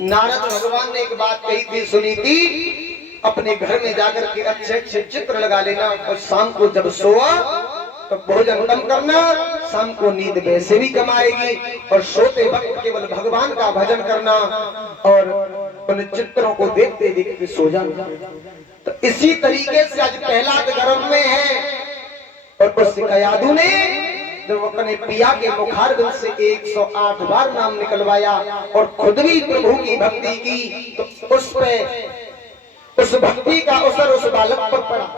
नारद भगवान ने एक बात कही थी, सुनी थी, अपने घर में जाकर के अच्छे अच्छे चित्र लगा लेना और शाम को जब सोआ तो भोजन कम करना, शाम को नींद वैसे भी कम आएगी और सोते वक्त केवल भगवान का भजन करना और उन चित्रों को देखते देखते सो जाना। तो इसी तरीके से आज प्रहलाद गर्भ में है और उस कयाधु ने जब अपने पिया के मुखारबिंद से 108 बार नाम निकलवाया और खुद भी प्रभु की भक्ति की, तो उस पे उस भक्ति का असर उस बालक पर पड़ा।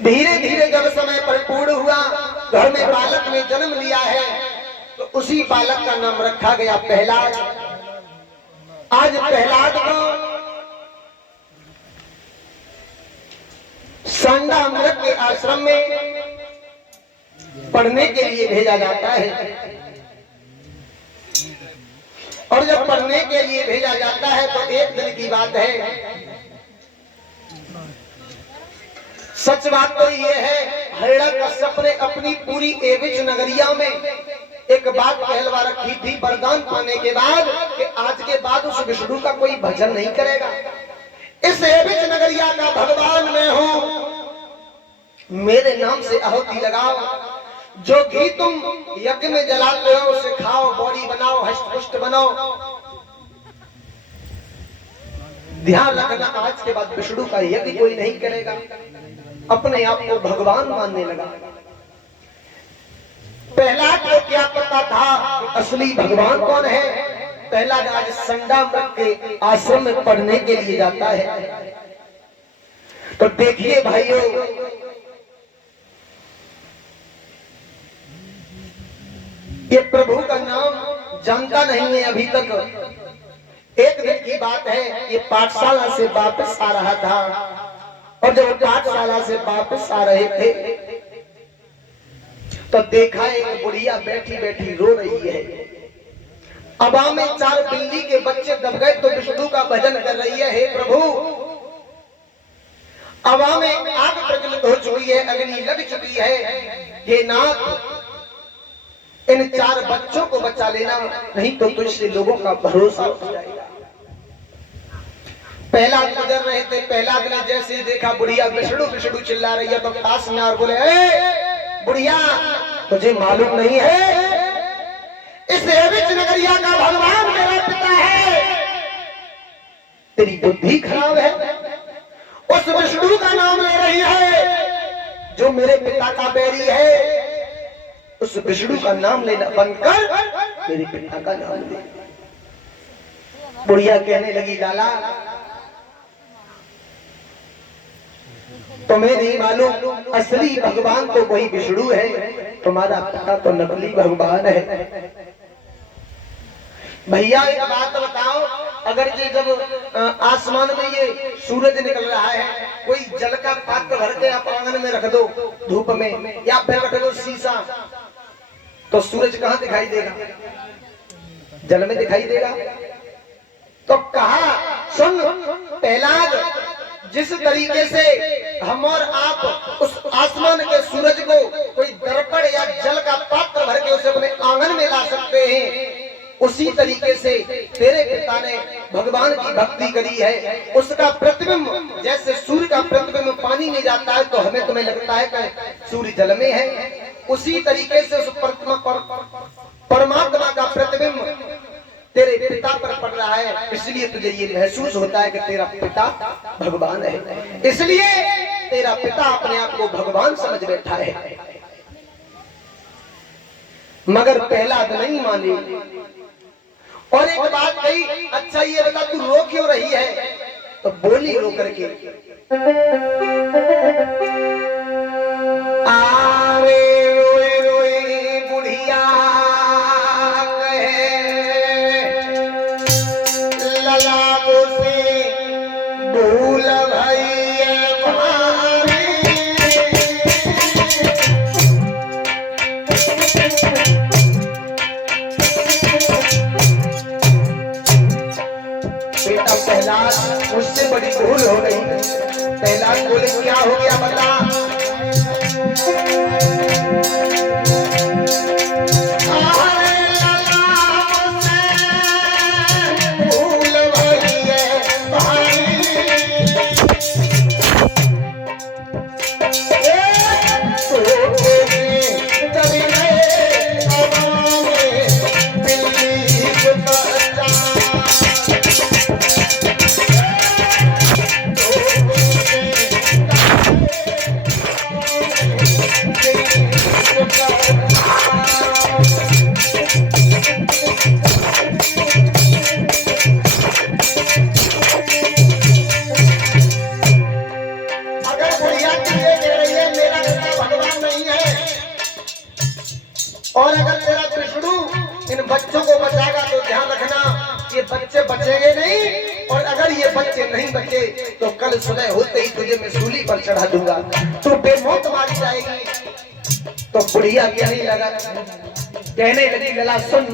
धीरे धीरे जब समय परिपूर्ण हुआ, घर में बालक ने जन्म लिया है, तो उसी बालक का नाम रखा गया प्रहलाद। आज प्रहलाद को सांडामृग के आश्रम में पढ़ने के लिए भेजा जाता है और जब पढ़ने के लिए भेजा जाता है तो एक दिन की बात है, सच बात तो ये है, हिरण्यकश्यप ने अपनी पूरी एविज नगरिया में एक बात कहलवा रखी थी वरदान पाने के बाद कि आज के बाद उस विष्णु का कोई भजन नहीं करेगा। इस एविज नगरिया का भगवान मैं हूं, मेरे नाम से आहुति लगाओ, जो घी तुम यज्ञ में जलाते हो उसे खाओ, बॉडी बनाओ, हष्ट पुष्ट बनाओ। ध्यान रखना, आज के बाद विष्णु का यज्ञ कोई नहीं करेगा। अपने आप को भगवान मानने लगा। प्रहलाद को क्या पता था कि असली भगवान कौन है। प्रहलाद आज सांडामृग के आश्रम में पढ़ने के लिए जाता है। तो देखिए भाइयों, ये प्रभु का नाम जानता नहीं है अभी तक। एक दिन की बात है, ये पाठशाला से वापस आ रहा था और जब पाठशाला से वापस आ रहे थे तो देखा एक बुढ़िया बैठी बैठी रो रही है। अबा में 4 बिल्ली के बच्चे दब गए तो विष्णु का भजन कर रही है, हे प्रभु। अबा में आग प्रज्वलित हो चुकी है, अग्नि लग चुकी है, हे नाथ इन 4 बच्चों को बचा लेना, नहीं तो तुझसे लोगों का भरोसा उठ जाएगा। प्रहलाद गुजर रहे थे, प्रहलाद ने जैसे देखा बुढ़िया विष्णु विष्णु चिल्ला रही है तो पास में और बोले, ए बुढ़िया, तुझे मालूम नहीं है इस एविज नगरिया का भगवान मेरा पिता है, तेरी बुद्धि खराब है। उस विष्णु का नाम ले रही है जो मेरे पिता का बैरी है, उस विष्णु का नाम लेना बंद कर, मेरे पिता का नाम ले। बुढ़िया कहने लगी, लाला तुम्हें नहीं मालूम असली भगवान तो वही विष्णु है, तुम्हारा पिता तो नकली भगवान है। भैया एक बात बताओ, अगर ये जब आसमान में ये सूरज निकल रहा है, कोई जल का पात्र भर के आप आंगन में रख दो धूप में, या फिर रख दो शीशा, तो सूरज कहाँ दिखाई देगा? जल में दिखाई देगा। तो कहा, सुन प्रहलाद, जिस तरीके से हम और आप उस आसमान के सूरज को कोई दर्पण या जल का पात्र भर के उसे अपने आंगन में ला सकते हैं, उसी तरीके से तेरे पिता ने भगवान की भक्ति करी है। उसका प्रतिबिंब जैसे सूर्य का प्रतिबिंब पानी में जाता है तो हमें तुम्हें लगता है कि सूर्य जल में है, उसी तरीके से उस परमात्मा का प्रतिबिंब तेरे पिता पर पड़ रहा है, इसलिए तुझे ये महसूस होता है कि तेरा पिता भगवान है, इसलिए तेरा पिता अपने आप को भगवान समझ बैठा है। मगर प्रहलाद नहीं माने और एक बात कही, अच्छा ये बता तू रो क्यों रही है? तो बोली रो करके, आरे रोए रोए बुढ़िया महाराज मुझसे बड़ी भूल हो गई। प्रहलाद बोले क्या हो गया बता। और अगर तेरा विष्णु इन बच्चों को बचाएगा तो ध्यान रखना ये बच्चे बचेंगे नहीं, और अगर ये बच्चे नहीं बचे तो कल सुबह होते ही तुझे मैं सूली पर चढ़ा दूंगा, तू बेमौत मारी जाएगी। तो बुढ़िया कहने लगा, कहने लगी लला सुन,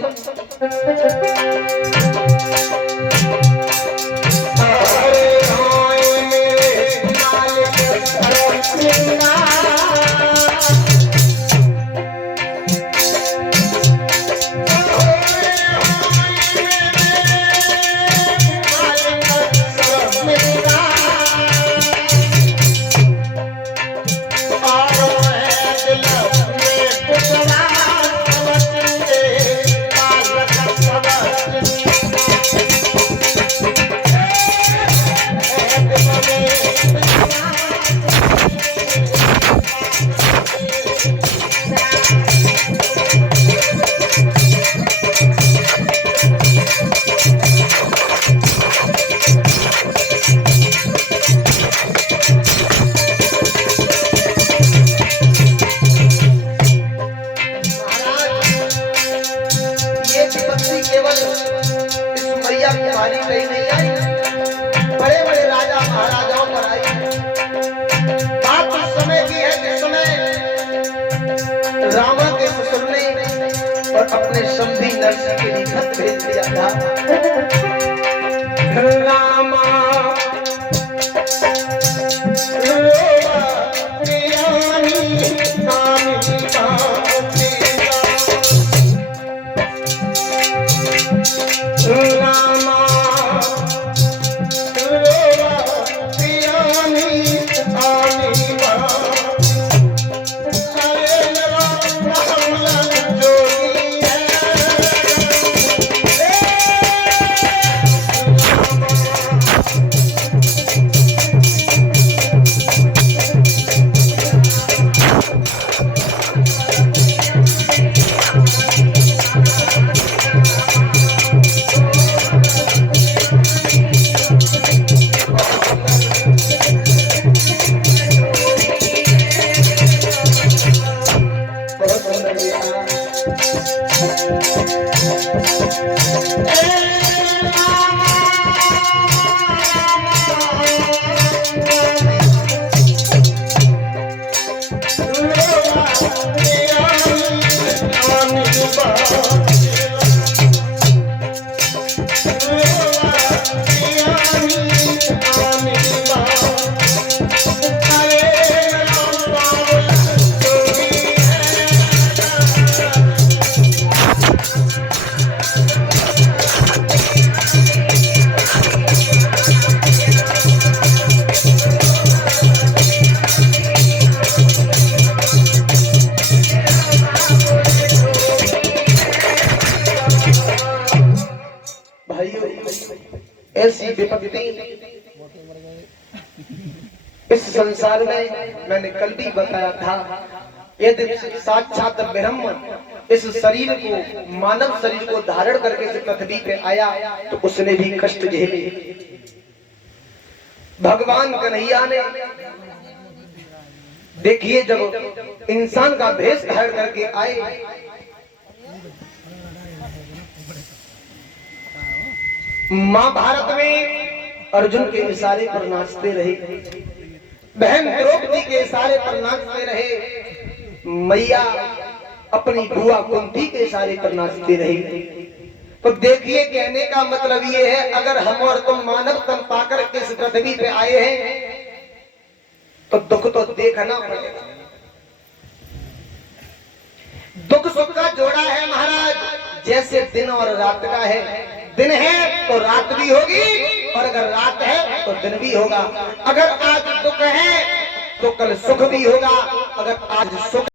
अपने समधी नरसिंह के लिए खत भेज दिया था। रामा ऐसी विपत्ति इस संसार में मैंने कल भी बताया था। यदि साक्षात ब्रह्म इस शरीर को, मानव शरीर को धारण करके इस पृथ्वी पे आया तो उसने भी कष्ट झेले। भगवान कन्हैया ने देखिए जब इंसान का भेष धारण करके आए, महाभारत में अर्जुन के इशारे पर नाचते रहे, बहन द्रौपदी के इशारे पर नाचते रहे, मैया अपनी बुआ कुंती के इशारे पर नाचते रहे। तो देखिए, कहने का मतलब ये है, अगर हम और तुम मानव तन पाकर के इस पृथ्वी पे आए हैं तो दुख तो देखना पड़ेगा। दुख सुख का जोड़ा है महाराज, जैसे दिन और रात का है। दिन है तो रात भी होगी, और अगर रात है तो दिन भी होगा। अगर आज दुख है तो कल सुख भी होगा, अगर आज सुख